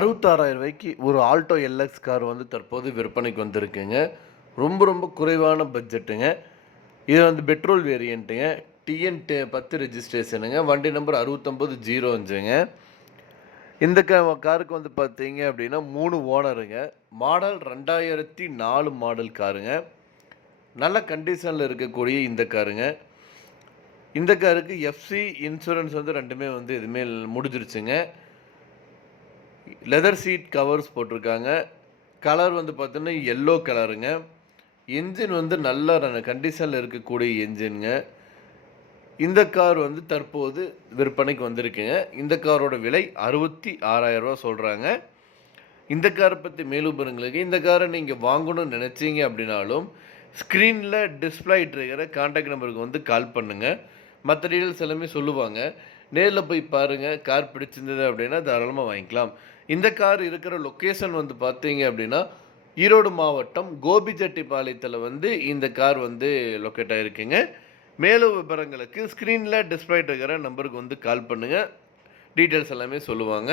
ரூ. 66,000 ஒரு Alto LX car வந்து தற்போது விற்பனைக்கு வந்திருக்குங்க. ரொம்ப குறைவான பட்ஜெட்டுங்க. இது வந்து பெட்ரோல் வேரியண்ட்டுங்க. டிஎன் 10 ரெஜிஸ்ட்ரேஷனுங்க. வண்டி நம்பர் 6905ங்க. இந்த காருக்கு வந்து பார்த்தீங்க அப்படின்னா 3 ஓனருங்க. Model 2004 model காருங்க. நல்ல கண்டிஷனில் இருக்கக்கூடிய இந்த காருங்க. இந்த காருக்கு எஃப்சி இன்சூரன்ஸ் வந்து 2மே வந்து எதுவுமே முடிஞ்சிருச்சுங்க. லெதர் சீட் கவர்ஸ் போட்டிருக்காங்க. கலர் வந்து பார்த்தீங்கன்னா எல்லோ கலருங்க. என்ஜின் வந்து நல்ல கண்டிஷனில் இருக்கக்கூடிய என்ஜின்ங்க. இந்த கார் வந்து தற்போது விற்பனைக்கு வந்திருக்குங்க. இந்த காரோட விலை ரூ. 66,000 சொல்கிறாங்க. இந்த காரை பற்றி மேலும் விவரங்களுக்கு இந்த காரை நீங்கள் வாங்கணும்னு நினச்சிங்க அப்படின்னாலும் ஸ்க்ரீனில் டிஸ்பிளே இருக்கிற கான்டாக்ட் நம்பருக்கு வந்து கால் பண்ணுங்கள். மற்ற டீட்டெயில்ஸ் எல்லாமே சொல்லுவாங்க. நேரில் போய் பாருங்கள். கார் பிடிச்சிருந்தது அப்படின்னா தாராளமாக வாங்கிக்கலாம். இந்த கார் இருக்கிற லொக்கேஷன் வந்து பார்த்தீங்க அப்படின்னா ஈரோடு மாவட்டம் கோபிச்செட்டிப்பாளையத்தில் வந்து இந்த கார் வந்து லொக்கேட் ஆகிருக்குங்க. மேலும் விவரங்களுக்கு ஸ்க்ரீனில் டிஸ்பிளே இருக்கிற நம்பருக்கு வந்து கால் பண்ணுங்கள். டீட்டெயில்ஸ் எல்லாமே சொல்லுவாங்க.